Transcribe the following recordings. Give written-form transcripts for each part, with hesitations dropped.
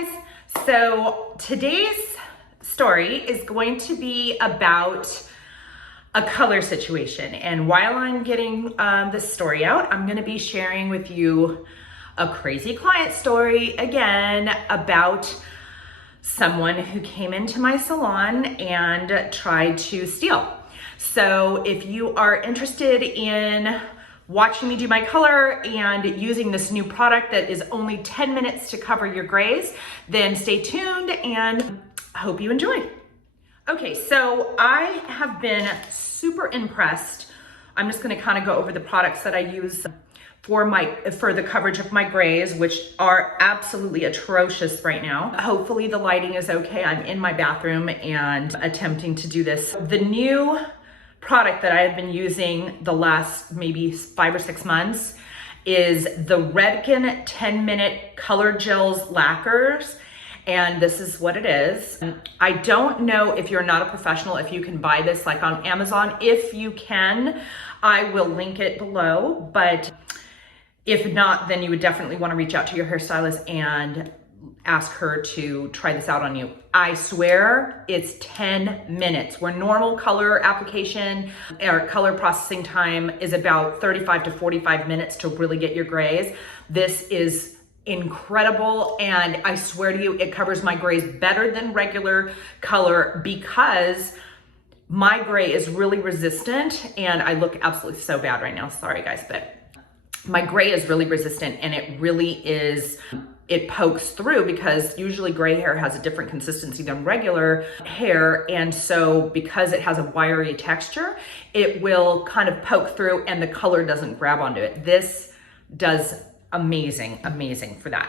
Hi guys. So today's story is going to be about a color situation. And while I'm getting this story out, I'm going to be sharing with you a crazy client story again about someone who came into my salon and tried to steal. So if you are interested in watching me do my color and using this new product that is only 10 minutes to cover your grays, then stay tuned and I hope you enjoy. Okay, so I have been super impressed. I'm just gonna kind of go over the products that I use for the coverage of my grays, which are absolutely atrocious right now. Hopefully the lighting is okay. I'm in my bathroom and attempting to do this. The new product that I have been using the last maybe 5 or 6 months is the Redken 10-minute color gels lacquers. And this is what it is. I don't know if you're not a professional, if you can buy this like on Amazon. If you can, I will link it below. But if not, then you would definitely want to reach out to your hairstylist and ask her to try this out on you. I swear it's 10 minutes, where normal color application or color processing time is about 35 to 45 minutes to really get your grays. This is incredible, and I swear to you, it covers my grays better than regular color because my gray is really resistant, and I look absolutely so bad right now. Sorry guys, but my gray is really resistant, and it really is, it pokes through because usually gray hair has a different consistency than regular hair. And so because it has a wiry texture, it will kind of poke through and the color doesn't grab onto it. This does amazing for that.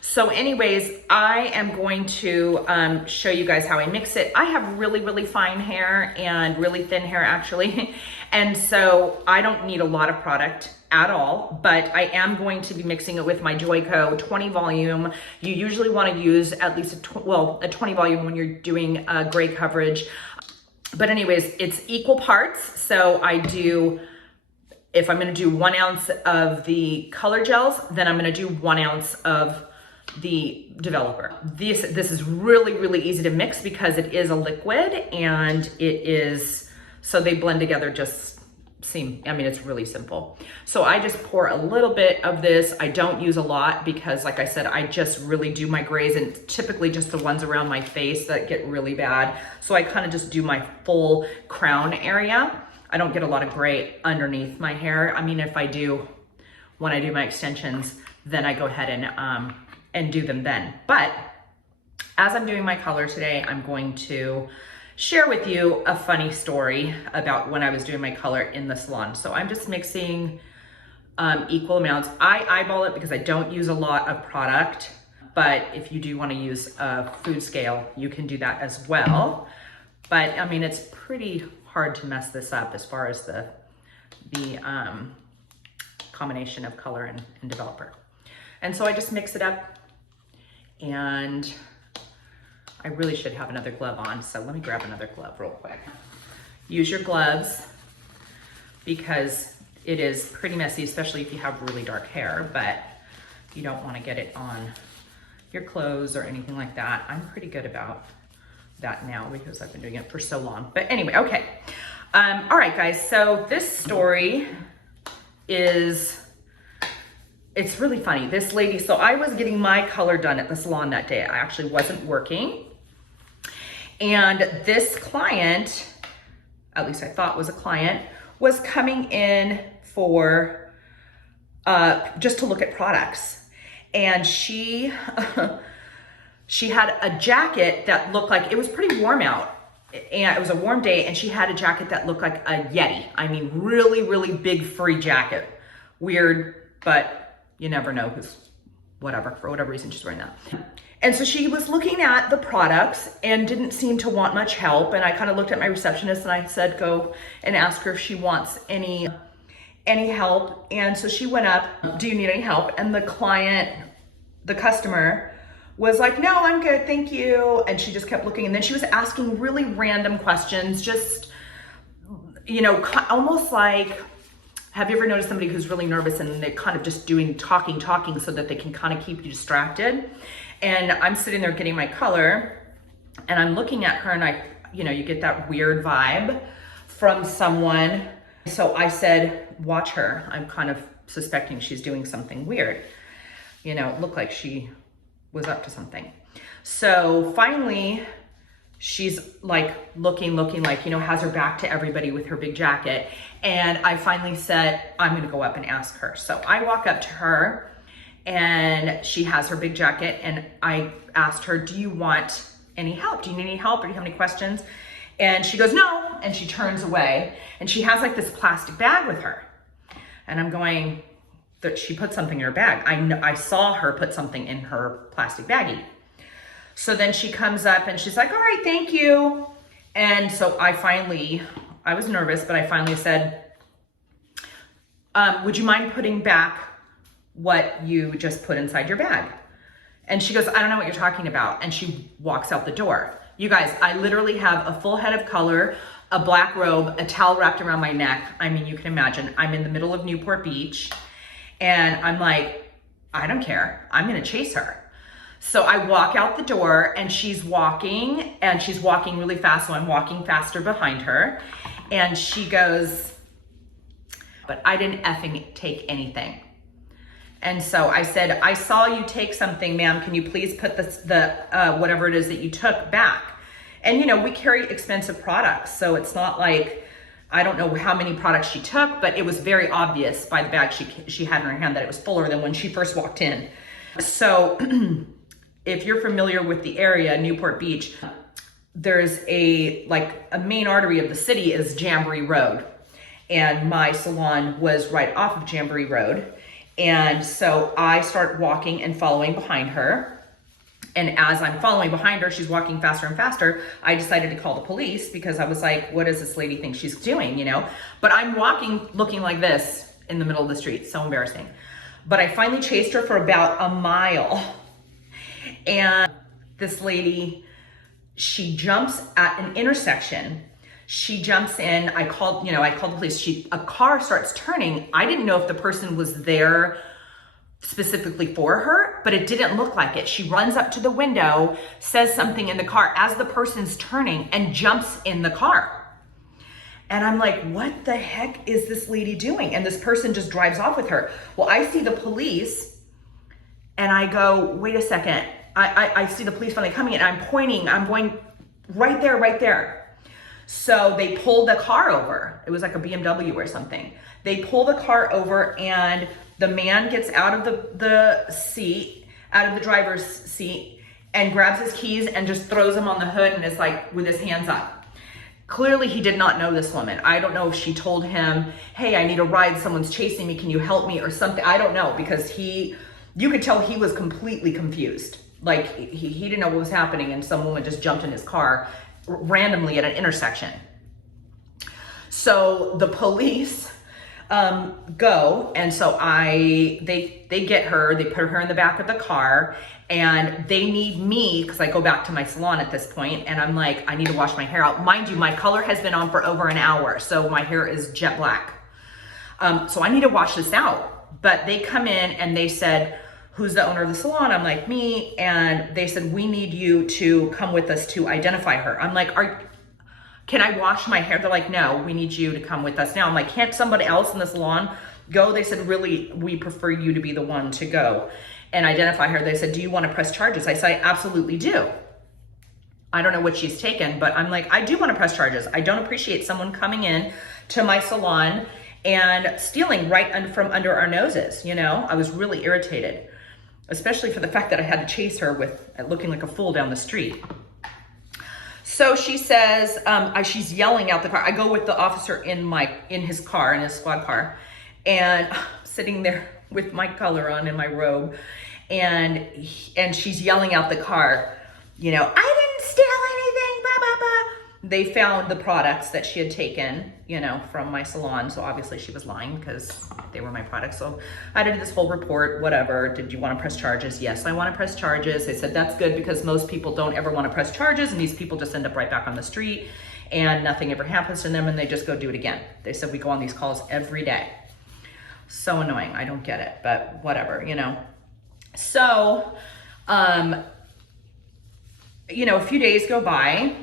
So anyways, I am going to show you guys how I mix it. I have really fine hair and really thin hair actually. And so I don't need a lot of product at all, but I am going to be mixing it with my Joico 20 volume. You usually want to use at least a 20 volume when you're doing gray coverage. But anyways, it's equal parts. So I do, if I'm going to do 1 ounce of the color gels, then I'm going to do 1 ounce of the developer. This is really easy to mix because it is a liquid and it is, so they blend together it's really simple. So I just pour a little bit of this. I don't use a lot because like I said, I just really do my grays and typically just the ones around my face that get really bad. So I kind of just do my full crown area. I don't get a lot of gray underneath my hair. I mean, if I do, when I do my extensions, then I go ahead and do them then. But as I'm doing my color today, I'm going to share with you a funny story about when I was doing my color in the salon. So I'm just mixing equal amounts. I eyeball it because I don't use a lot of product, but if you do want to use a food scale, you can do that as well. But I mean, it's pretty hard to mess this up as far as the combination of color and developer. And so I just mix it up, and I really should have another glove on, so let me grab another glove real quick. Use your gloves because it is pretty messy, especially if you have really dark hair, but you don't want to get it on your clothes or anything like that. I'm pretty good about that now because I've been doing it for so long. But anyway, okay. All right, guys, so this story is, it's really funny. This lady, so I was getting my color done at the salon that day. I actually wasn't working. And this client, at least I thought was a client, was coming in for just to look at products. And she had a jacket that looked like, it was pretty warm out. And it was a warm day, and she had a jacket that looked like a Yeti. I mean, really big furry jacket. Weird, but you never know who's, whatever, for whatever reason she's wearing that. And so she was looking at the products and didn't seem to want much help. And I kind of looked at my receptionist and I said, go and ask her if she wants any help. And so she went up, do you need any help? And the client, the customer, was like, no, I'm good, thank you. And she just kept looking. And then she was asking really random questions, just, you know, almost like Have you ever noticed somebody who's really nervous and they're kind of just doing talking so that they can kind of keep you distracted? And I'm sitting there getting my color and I'm looking at her and you get that weird vibe from someone. So I said, watch her. I'm kind of suspecting she's doing something weird. It looked like she was up to something. So finally, she's like looking like, has her back to everybody with her big jacket. And I finally said, I'm gonna go up and ask her. So I walk up to her and she has her big jacket and I asked her, do you want any help? Do you need any help or do you have any questions? And she goes, no, and she turns away and she has like this plastic bag with her. And I'm going, that she put something in her bag. I saw her put something in her plastic baggie. So then she comes up and she's like, all right, thank you. And so I was nervous, but I finally said, would you mind putting back what you just put inside your bag? And she goes, I don't know what you're talking about. And she walks out the door. You guys, I literally have a full head of color, a black robe, a towel wrapped around my neck. I mean, you can imagine, I'm in the middle of Newport Beach and I'm like, I don't care. I'm gonna chase her. So I walk out the door and she's walking really fast. So I'm walking faster behind her. And she goes, but I didn't effing take anything. And so I said, I saw you take something, ma'am. Can you please put the whatever it is that you took back? And we carry expensive products. So it's not like, I don't know how many products she took, but it was very obvious by the bag she had in her hand that it was fuller than when she first walked in. So if you're familiar with the area, Newport Beach, there's a main artery of the city is Jamboree Road. And my salon was right off of Jamboree Road. And so I start walking and following behind her. And as I'm following behind her, she's walking faster and faster. I decided to call the police because I was like, what does this lady think she's doing, But I'm walking looking like this in the middle of the street. So embarrassing. But I finally chased her for about a mile. And this lady, she jumps at an intersection. She jumps in. I called the police. A car starts turning. I didn't know if the person was there specifically for her, but it didn't look like it. She runs up to the window, says something in the car as the person's turning and jumps in the car. And I'm like, what the heck is this lady doing? And this person just drives off with her. Well, I see the police and I go, wait a second. I see the police finally coming in and I'm pointing, I'm going right there. So they pulled the car over. It was like a BMW or something. They pull the car over and the man gets out of the seat, out of the driver's seat and grabs his keys and just throws them on the hood and is like with his hands up. Clearly he did not know this woman. I don't know if she told him, hey, I need a ride. Someone's chasing me. Can you help me or something? I don't know because you could tell he was completely confused. Like he didn't know what was happening and some woman just jumped in his car randomly at an intersection. So the police go and so they get her, they put her in the back of the car and they need me because I go back to my salon at this point and I'm like, I need to wash my hair out. Mind you, my color has been on for over an hour. So my hair is jet black. So I need to wash this out. But they come in and they said, who's the owner of the salon? I'm like, me. And they said, we need you to come with us to identify her. I'm like, can I wash my hair? They're like, no, we need you to come with us now. I'm like, can't somebody else in the salon go? They said, really, we prefer you to be the one to go and identify her. They said, do you want to press charges? I said, I absolutely do. I don't know what she's taken, but I'm like, I do want to press charges. I don't appreciate someone coming in to my salon and stealing right from under our noses. I was really irritated, especially for the fact that I had to chase her with looking like a fool down the street. So she says, she's yelling out the car. I go with the officer in his squad car, and sitting there with my color on in my robe, and she's yelling out the car, I didn't steal anything, blah, blah, blah. They found the products that she had taken, from my salon. So obviously she was lying because they were my products. So I did this whole report, whatever. Did you want to press charges? Yes, I want to press charges. They said, that's good because most people don't ever want to press charges. And these people just end up right back on the street and nothing ever happens to them and they just go do it again. They said, we go on these calls every day. So annoying. I don't get it, but whatever, you know. So, you know, a few days go by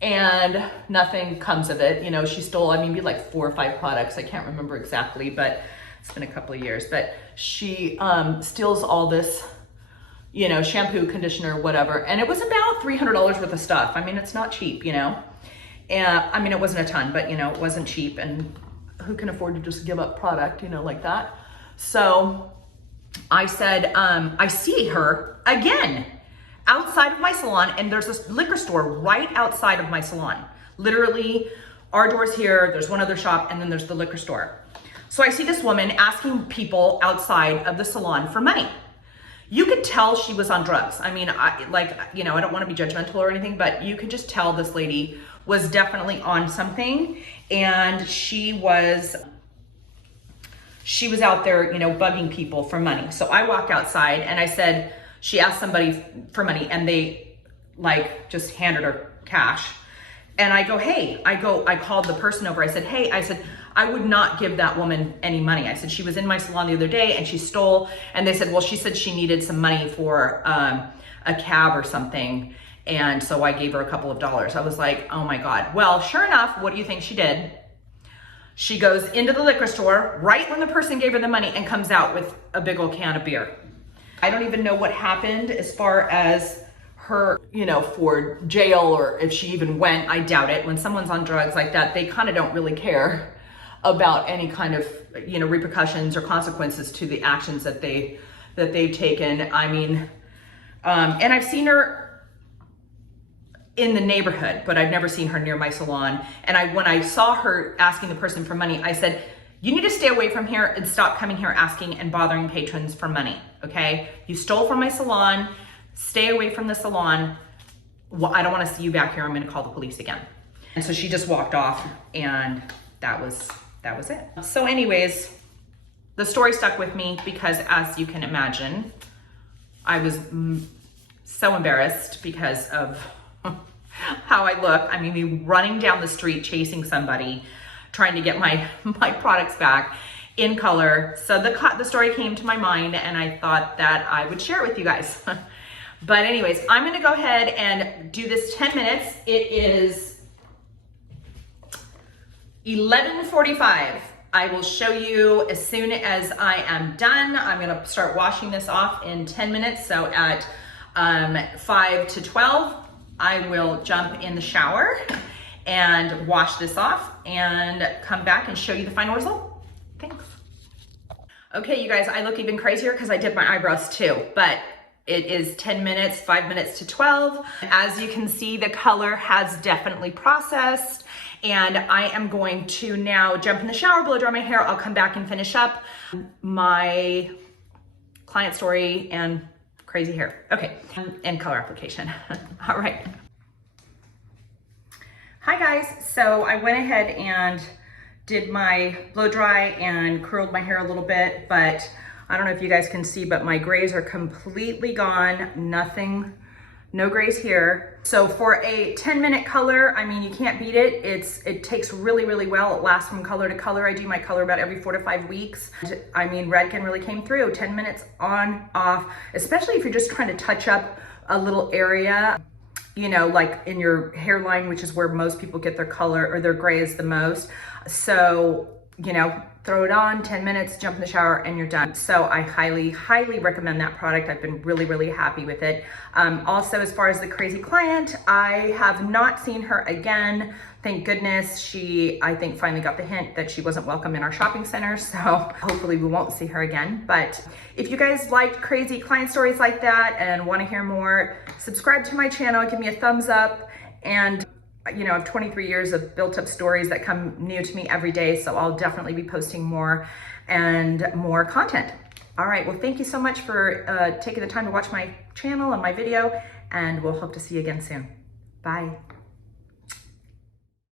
and nothing comes of it. You know, she stole, I mean, maybe like 4 or 5 products. I can't remember exactly, but it's been a couple of years. But she steals all this, you know, shampoo, conditioner, whatever. And it was about $300 worth of stuff. I mean, it's not cheap, you know. And I mean, it wasn't a ton, but you know, it wasn't cheap. And who can afford to just give up product, you know, like that? So I said, I see her again outside of my salon, and there's this liquor store right outside of my salon. Literally, our door's here, there's one other shop, and then there's the liquor store. So I see this woman asking people outside of the salon for money. You could tell she was on drugs. I mean, you know, I don't want to be judgmental or anything, but you could just tell this lady was definitely on something, and she was out there, you know, bugging people for money. So I walked outside and I said, she asked somebody for money and they like just handed her cash. And I go, hey, I called the person over. I said, hey, I would not give that woman any money. I said, she was in my salon the other day and she stole. And they said, well, she said she needed some money for a cab or something. And so I gave her a couple of dollars. I was like, oh my God. Well, sure enough, what do you think she did? She goes into the liquor store right when the person gave her the money and comes out with a big old can of beer. I don't even know what happened as far as her, you know, for jail, or if she even went. I doubt it. When someone's on drugs like that, they kind of don't really care about any kind of, you know, repercussions or consequences to the actions that they've taken. I mean, and I've seen her in the neighborhood, but I've never seen her near my salon. And when I saw her asking the person for money, I said, you need to stay away from here and stop coming here asking and bothering patrons for money, okay? You stole from my salon, stay away from the salon. Well, I don't wanna see you back here, I'm gonna call the police again. And so she just walked off, and that was it. So anyways, the story stuck with me because, as you can imagine, I was so embarrassed because of how I look. I mean, me running down the street chasing somebody, trying to get my products back in color. So the story came to my mind, and I thought that I would share it with you guys. But anyways, I'm gonna go ahead and do this 10 minutes. It is 11:45. I will show you as soon as I am done. I'm gonna start washing this off in 10 minutes. So at 5 to 12, I will jump in the shower and wash this off and come back and show you the final result. Thanks. Okay, you guys, I look even crazier because I did my eyebrows too, but it is 10 minutes, 5 minutes to 12. As you can see, the color has definitely processed, and I am going to now jump in the shower, blow dry my hair. I'll come back and finish up my client story and crazy hair. Okay, and color application. All right. Hi guys, so I went ahead and did my blow dry and curled my hair a little bit, but I don't know if you guys can see, but my grays are completely gone. Nothing, no grays here. So for a 10-minute color, I mean, you can't beat it. It takes really, really well. It lasts from color to color. I do my color about every 4 to 5 weeks. I mean, Redken really came through. 10 minutes on, off, especially if you're just trying to touch up a little area, you know, like in your hairline, which is where most people get their color or their grays the most. So, you know, throw it on, 10 minutes, jump in the shower, and you're done. So I highly, highly recommend that product. I've been really, really happy with it. Also, as far as the crazy client, I have not seen her again. Thank goodness. She, I think, finally got the hint that she wasn't welcome in our shopping center. So hopefully we won't see her again. But if you guys liked crazy client stories like that and want to hear more, subscribe to my channel, give me a thumbs up, and you know, I have 23 years of built up stories that come new to me every day. So I'll definitely be posting more and more content. All right, well, thank you so much for taking the time to watch my channel and my video, and we'll hope to see you again soon. Bye.